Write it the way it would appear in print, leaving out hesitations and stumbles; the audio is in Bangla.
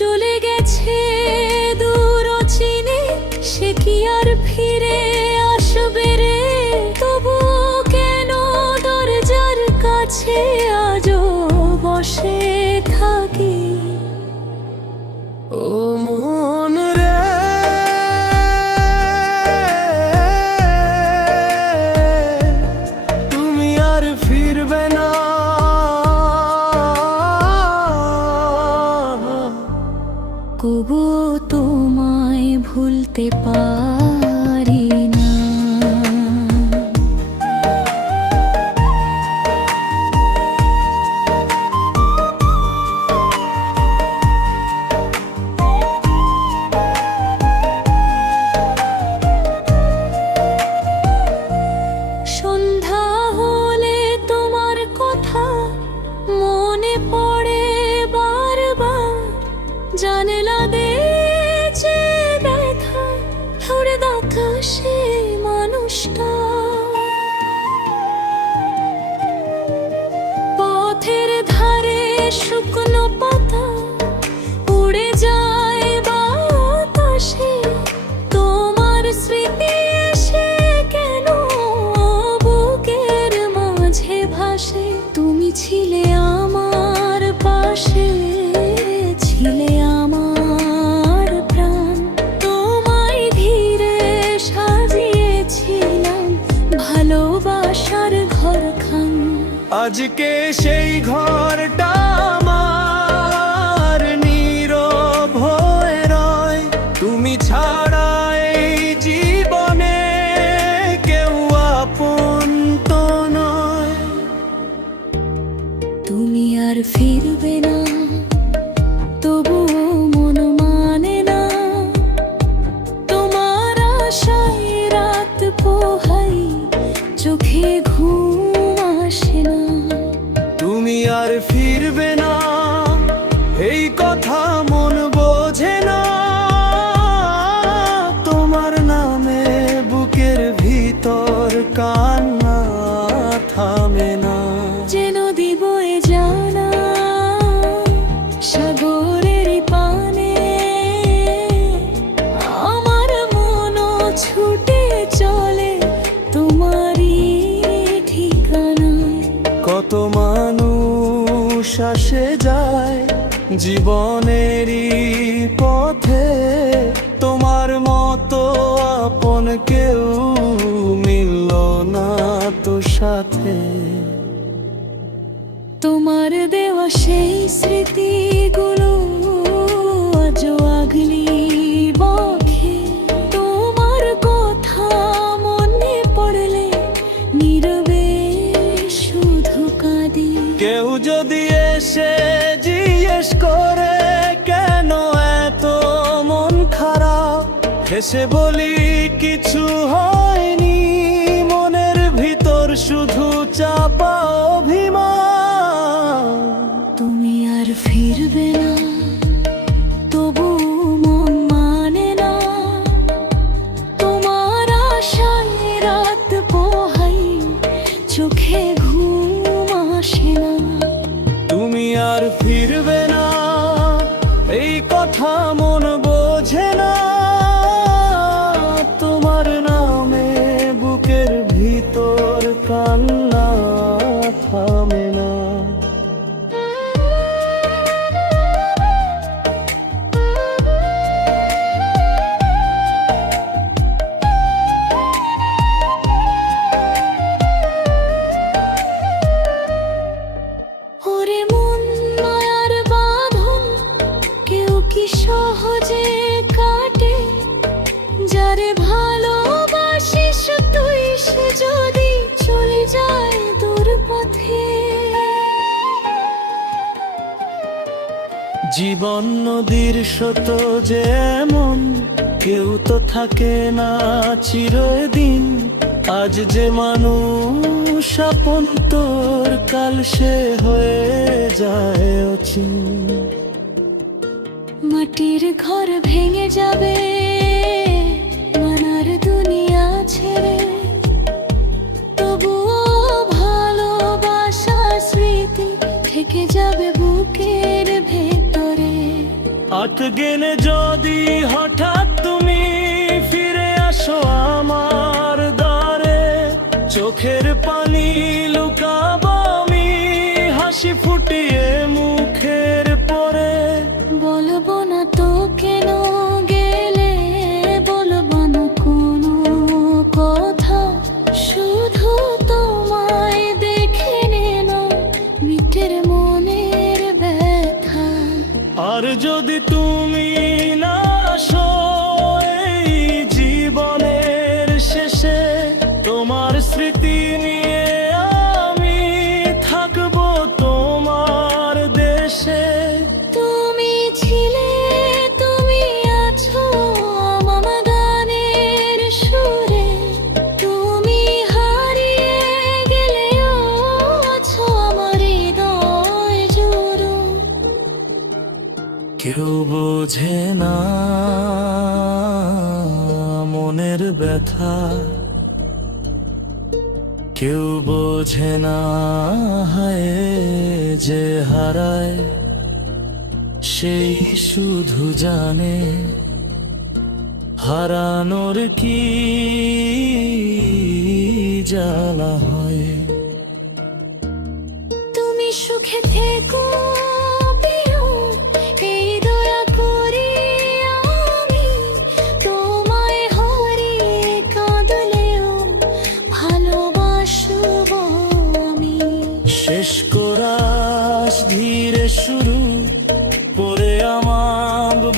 চলে গেছে দূর চিনে, সে কি আর ফিরে আসবে রে? তবু কেন দরজার কাছে আজও বসে থাকি। ও মন রে, তুমি আর ফিরবে না। কবু তোমায় ভুলতে পারি না। সন্ধ্যা হলে তোমার কথা মনে পড়ে বারবার, জানলা দিয়েছে ব্যথা উড়ে আকাশে মানুষটা। পথের ধারে শুকনো পাতা উড়ে যায় বাতাসে, তোমার স্মৃতি এসে কেন বুকের মাঝে ভাসে। তুমি ছিলে আমার পাশে, ছিলে আমার প্রাণ, তোমায় ঘিরে সাজিয়েছিলাম ভালোবাসার ঘরখান। আজকে সেই ঘরটা আমার নীরব হয়ে রয়। তুমি ছাড়া এই জীবনে কেউ আপন তো নয়। তুমি আর ফিরবে না, তবুও মন মানে না। তোমার আশায় রাত পোহাই, চোখে ঘুম আসে না। তুমি আর ফিরবে না, এই কথা মন বোঝে না। তোমার নামে বুকের ভিতর কান্না থামে না। যে নদী বয়ে জানা সাগরের পানে, আমার মনও ছুটে চলে তোমারই ঠিকানায়। কত মানুষ আসে যায় জীবনেরই পথে, তোমার মতো আপন কেউ মিলল না তো সাথে। তোমার দেওয়া সেই স্মৃতিগুলো আজও আগলি বখে। তোমার কথা মনে পড়লে নীরবে শুধু কাঁদি। কেউ যদি এসে জিজ্ঞেস করে কেন এত মন খারাপ, হেসে বলি কিছু হয়নি, মনের ভিতর শুধু চাপা অভিমান। তুমি আর ফিরবে না, তবু মন মানে না। তোমার আশায় রাত পোহাই, চোখে ঘুম আসে না। তুমি আর ফিরবে না, এই কথা মন বোঝে না। তোমার নামে বুকের ভিতর কান্না থামে না। ওরে মন মায়ার বাঁধন কেউ কি সহজে কাটে? যারে ভালোবাসিস তুই সে যদি চলে যায় দূর পথে। জীবন নদীর স্রোত যেমন, কেউ তো থাকে না চিরদিন। আজ যে মানুষ আপন তোর, কাল সে হয়ে যায় অচিন। মাটির ঘর ভেঙে যাবে মানার দুনিয়া ছেড়ে, তবুও ভালোবাসার স্মৃতি থেকে যাবে বুকের ভেতরে। আতগেনে যদি হঠাৎ তুমি ফিরে আসো আমার দ্বারে, চোখের পানি লুকাবো আমি হাসি ফুটিয়ে মুখের পরে। বলবো না তো কেন গেলে, বলবো না কোনো কথা, শুধু তোমায় দেখে নেনো মিটের মনের ব্যথা। আর যদি তুমি না আসো এই জীবনের শেষে, তোমার স্মৃতি নিয়ে আমি থাকবো তোমার দেশে। তুমি ছিলে, তুমি আছো আমার গানের সুরে, তুমি হারিয়ে গেলেও আছো আমার হৃদয় জুড়ে। কেউ বোঝে না মনের ব্যথা, কেউ বোঝে না হায় যে হারায়, সেই শুধু জানে হারানোর কি জ্বালা হয়। তুমি সুখে থেকো প্রিয়, এই দয়া করি আমি, তোমায় হারিয়ে কাঁদলেও ভালোবাসবো আমি। শেষ কোরাস ধীরে শুরু করে আমাকে